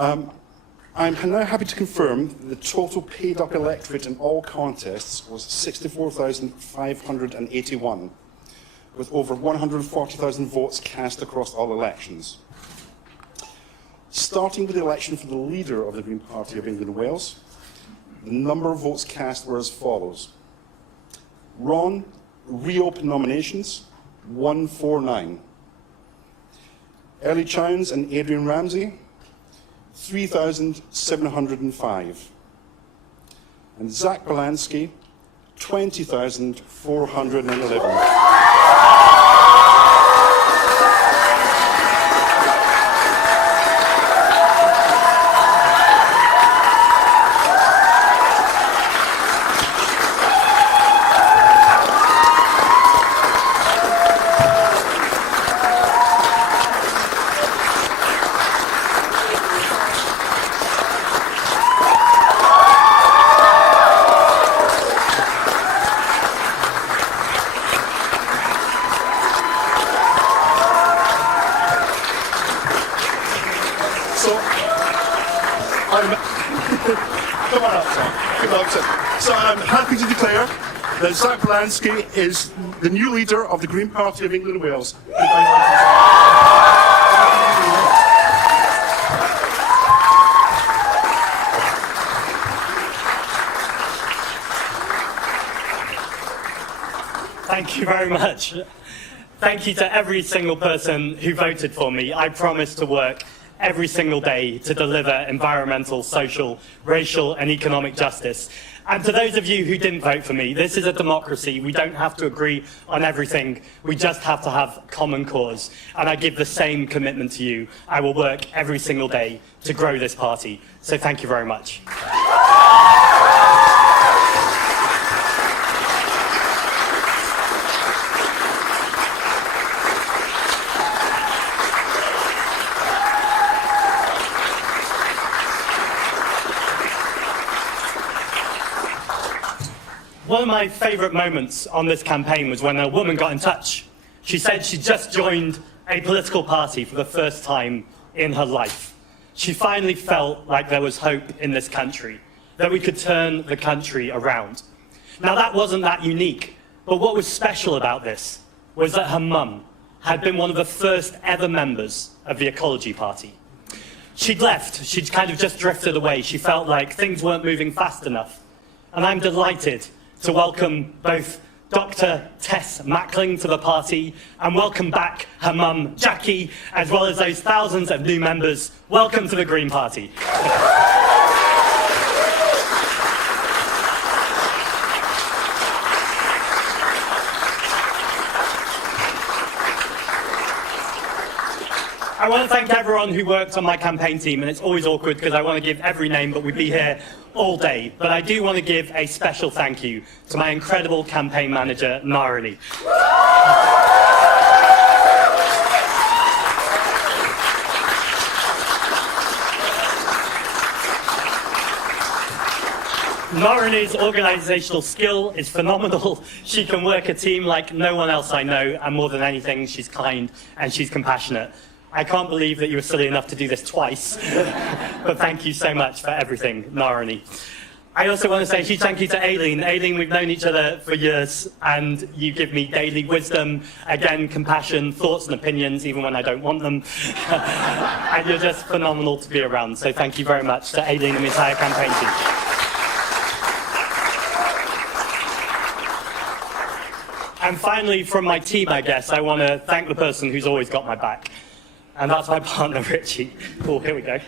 I'm now happy to confirm that the total paid-up electorate in all contests was 64,581, with over 140,000 votes cast across all elections. Starting with the election for the leader of the Green Party of England and Wales, the number of votes cast were as follows. Ron, reopened nominations, 149. Ellie Chowns and Adrian Ramsey, 3,705. And Zack Polanski, 20,411. So I'm happy to declare that Zack Polanski is the new leader of the Green Party of England and Wales. Thank you very much. Thank you to every single person who voted for me. I promise to work every single day to deliver environmental, social, racial and economic justice. And to those of you who didn't vote for me, this is a democracy. We don't have to agree on everything. We just have to have common cause. And I give the same commitment to you. I will work every single day to grow this party. So thank you very much. One of my favourite moments on this campaign was when a woman got in touch. She said she just joined a political party for the first time in her life. She finally felt like there was hope in this country, that we could turn the country around. Now that wasn't that unique, but what was special about this was that her mum had been one of the first ever members of the Ecology Party. She'd left, she'd kind of just drifted away. She felt like things weren't moving fast enough. And I'm delighted to welcome both Dr. Tess Mackling to the party and welcome back her mum, Jackie, as well as those thousands of new members. Welcome to the Green Party. I want to thank everyone who worked on my campaign team, and it's always awkward because I want to give every name, but we'd be here all day. But I do want to give a special thank you to my incredible campaign manager, Narani. Narani's organisational skill is phenomenal. She can work a team like no one else I know, and more than anything, she's kind and she's compassionate. I can't believe that you were silly enough to do this twice, but thank you so much for everything, Narani. I also want to say a huge thank you to Aileen. Aileen, we've known each other for years, and you give me daily wisdom, again, compassion, thoughts and opinions, even when I don't want them. And you're just phenomenal to be around, so thank you very much to Aileen and the entire campaign team. And finally, from my team, I guess, I want to thank the person who's always got my back. And that's my partner, Richie. Oh, here we go.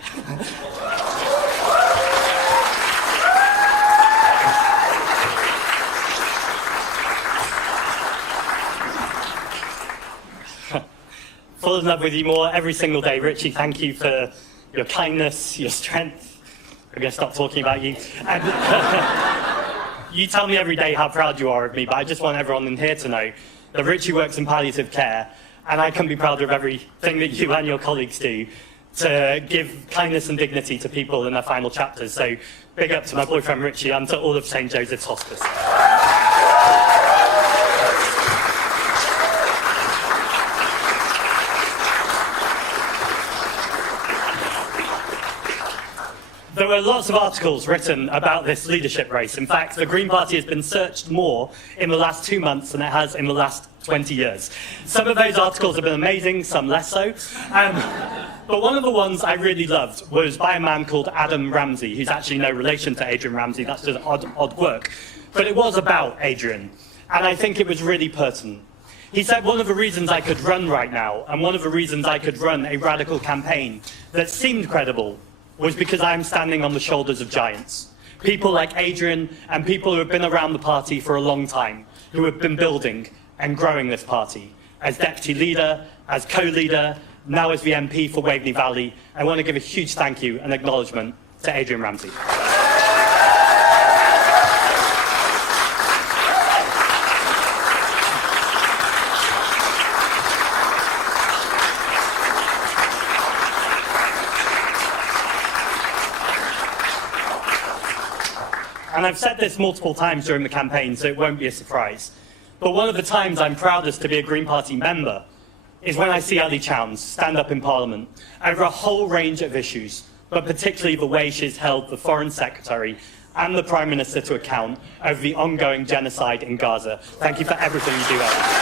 Fall in love with you more every single day. Richie, thank you for your kindness, your strength. I'm going to stop talking about you. And you tell me every day how proud you are of me, but I just want everyone in here to know that Richie works in palliative care, and I can be proud of everything that you and your colleagues do to give kindness and dignity to people in their final chapters. So big up to my boyfriend Richie and to all of St. Joseph's Hospice. There were lots of articles written about this leadership race. In fact, the Green Party has been searched more in the last 2 months than it has in the last 20 years. Some of those articles have been amazing, some less so. But one of the ones I really loved was by a man called Adam Ramsey, who's actually no relation to Adrian Ramsey. That's just odd work. But it was about Adrian, and I think it was really pertinent. He said one of the reasons I could run right now, and one of the reasons I could run a radical campaign that seemed credible, was because I am standing on the shoulders of giants. People like Adrian and people who have been around the party for a long time, who have been building and growing this party. As deputy leader, as co-leader, now as the MP for Waveney Valley, I want to give a huge thank you and acknowledgement to Adrian Ramsey. And I've said this multiple times during the campaign, so it won't be a surprise. But one of the times I'm proudest to be a Green Party member is when I see Ali Chowns stand up in Parliament over a whole range of issues, but particularly the way she's held the Foreign Secretary and the Prime Minister to account over the ongoing genocide in Gaza. Thank you for everything you do, Ali.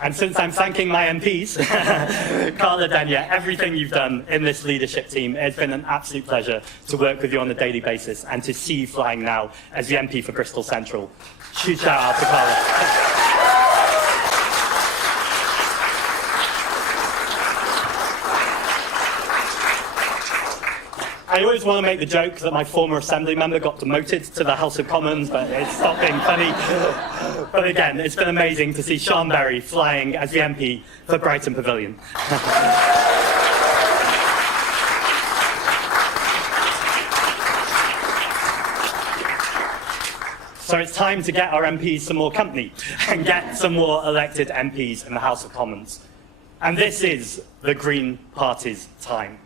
And since I'm thanking my MPs, Carla, Dania, everything you've done in this leadership team, it's been an absolute pleasure to work with you on a daily basis and to see you flying now as the MP for Bristol Central. Huge shout out to Carla. I always want to make the joke that my former Assembly member got demoted to the House of Commons, but it's stopped being funny. But again, it's been amazing to see Sean Berry flying as the MP for Brighton Pavilion. So it's time to get our MPs some more company and get some more elected MPs in the House of Commons. And this is the Green Party's time.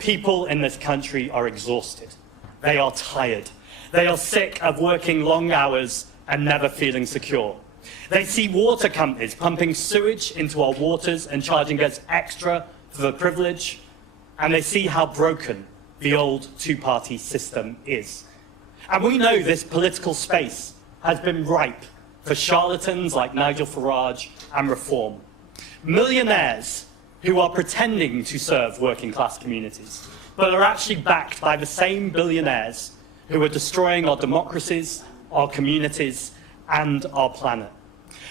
People in this country are exhausted. They are tired. They are sick of working long hours and never feeling secure. They see water companies pumping sewage into our waters and charging us extra for the privilege, and they see how broken the old two-party system is. And we know this political space has been ripe for charlatans like Nigel Farage and Reform. Millionaires who are pretending to serve working-class communities, but are actually backed by the same billionaires who are destroying our democracies, our communities, and our planet.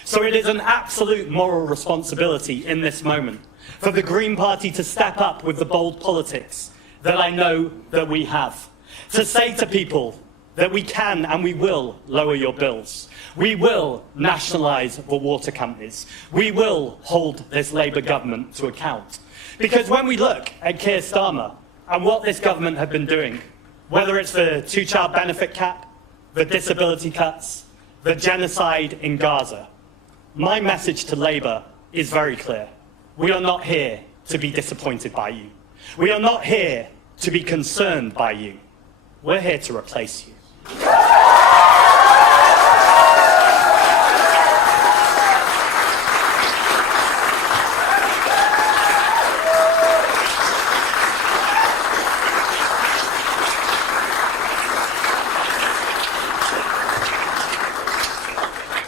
So it is an absolute moral responsibility in this moment for the Green Party to step up with the bold politics that I know that we have, to say to people that we can and we will lower your bills. We will nationalise the water companies. We will hold this Labour government to account. Because when we look at Keir Starmer and what this government have been doing, whether it's the two-child benefit cap, the disability cuts, the genocide in Gaza, my message to Labour is very clear. We are not here to be disappointed by you. We are not here to be concerned by you. We're here to replace you.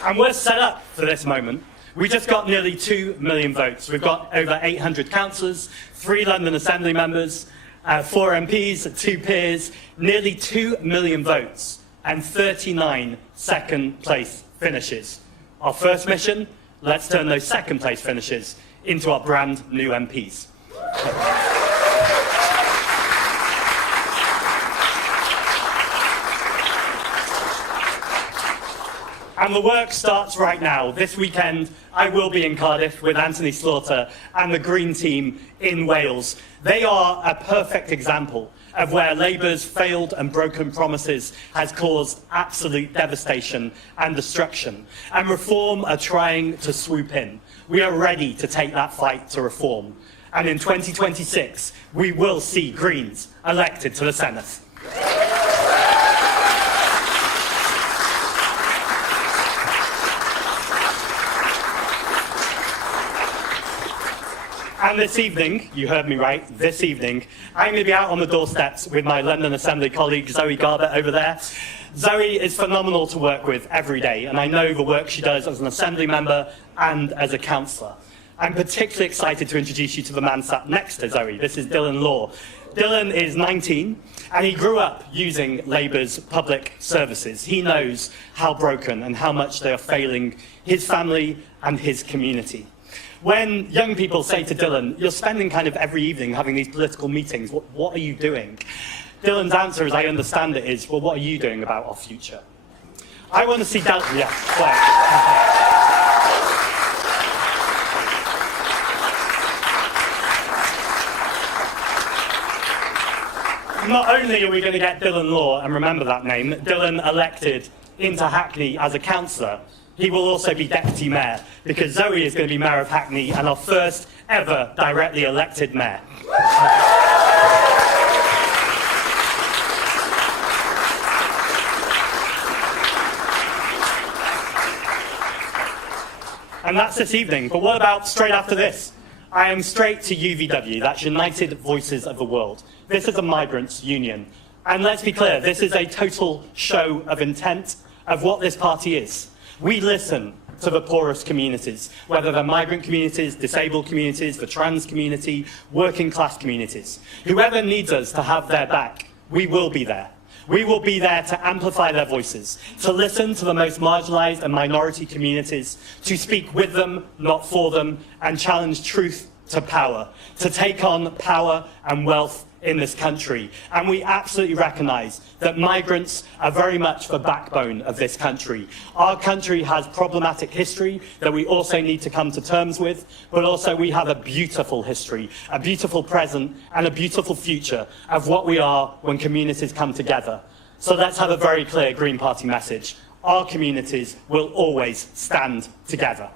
And we're set up for this moment. We just got nearly 2 million votes. We've got over 800 councillors, 3 London Assembly members, 4 MPs, 2 peers, nearly 2 million votes, and 39 second-place finishes. Our first mission, let's turn those second-place finishes into our brand new MPs. And the work starts right now. This weekend, I will be in Cardiff with Anthony Slaughter and the Green team in Wales. They are a perfect example of where Labour's failed and broken promises has caused absolute devastation and destruction. And Reform are trying to swoop in. We are ready to take that fight to Reform. And in 2026, we will see Greens elected to the Senate. And this evening, you heard me right, this evening, I'm going to be out on the doorsteps with my London Assembly colleague, Zoe Garbutt, over there. Zoe is phenomenal to work with every day, and I know the work she does as an Assembly member and as a councillor. I'm particularly excited to introduce you to the man sat next to Zoe. This is Dylan Law. Dylan is 19, and he grew up using Labour's public services. He knows how broken and how much they are failing his family and his community. When young people say to Dylan, you're spending kind of every evening having these political meetings, what are you doing? Dylan's answer, as I understand it, is, well, what are you doing about our future? I want to see Dylan... Yeah, well. Not only are we going to get Dylan Law, and remember that name, Dylan elected into Hackney as a councillor, he will also be deputy mayor, because Zoe is going to be mayor of Hackney and our first ever directly elected mayor. And that's this evening, but what about straight after this? I am straight to UVW, that's United Voices of the World. This is a migrants' union. And let's be clear, this is a total show of intent of what this party is. We listen to the poorest communities, whether they're migrant communities, disabled communities, the trans community, working class communities. Whoever needs us to have their back, we will be there. We will be there to amplify their voices, to listen to the most marginalised and minority communities, to speak with them, not for them, and challenge truth to power, to take on power and wealth in this country. And we absolutely recognise that migrants are very much the backbone of this country. Our country has problematic history that we also need to come to terms with, but also we have a beautiful history, a beautiful present, and a beautiful future of what we are when communities come together. So let's have a very clear Green Party message. Our communities will always stand together.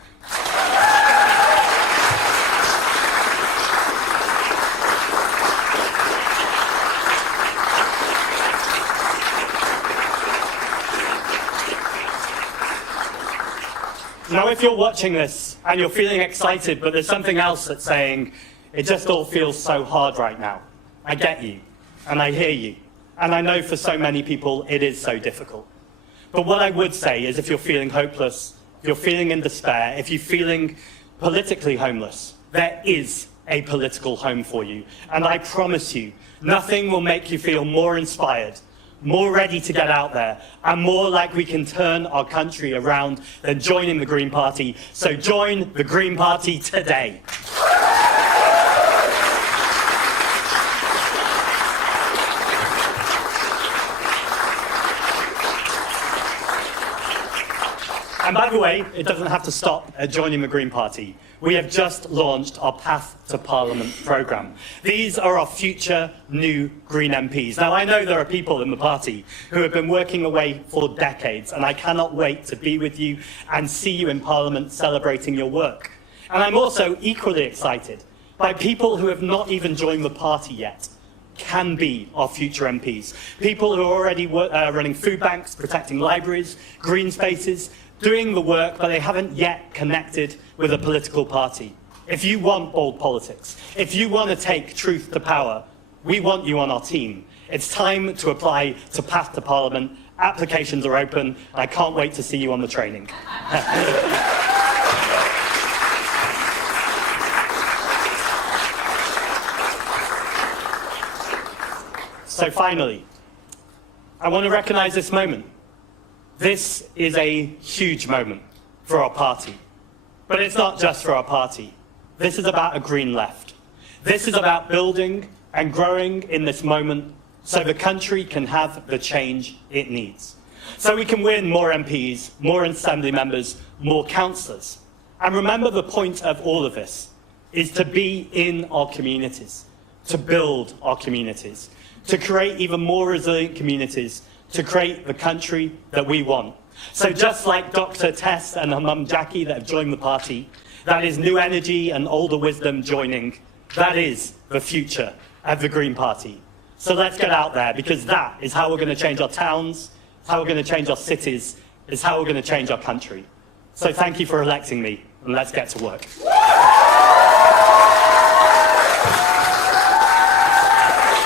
Now, if you're watching this and you're feeling excited, but there's something else that's saying, it just all feels so hard right now. I get you, and I hear you, and I know for so many people it is so difficult. But what I would say is if you're feeling hopeless, if you're feeling in despair, if you're feeling politically homeless, there is a political home for you. And I promise you, nothing will make you feel more inspired, more ready to get out there, and more like we can turn our country around than joining the Green Party. So join the Green Party today. And by the way, it doesn't have to stop at joining the Green Party. We have just launched our Path to Parliament programme. These are our future new Green MPs. Now, I know there are people in the party who have been working away for decades, and I cannot wait to be with you and see you in Parliament celebrating your work. And I'm also equally excited by people who have not even joined the party yet, can be our future MPs. People who are already running food banks, protecting libraries, green spaces, doing the work, but they haven't yet connected with a political party. If you want bold politics, if you want to take truth to power, we want you on our team. It's time to apply to Path to Parliament. Applications are open. I can't wait to see you on the training. So finally, I want to recognise this moment. This is a huge moment for our party. But it's not just for our party. This is about a green left. This is about building and growing in this moment so the country can have the change it needs. So we can win more MPs, more Assembly members, more councillors. And remember, the point of all of this is to be in our communities, to build our communities, to create even more resilient communities, to create the country that we want. So just like Dr. Tess and her mum Jackie that have joined the party, that is new energy and older wisdom joining. That is the future of the Green Party. So let's get out there, because that is how we're going to change our towns, it's how we're going to change our cities, it's how we're going to change our country. So thank you for electing me, and let's get to work.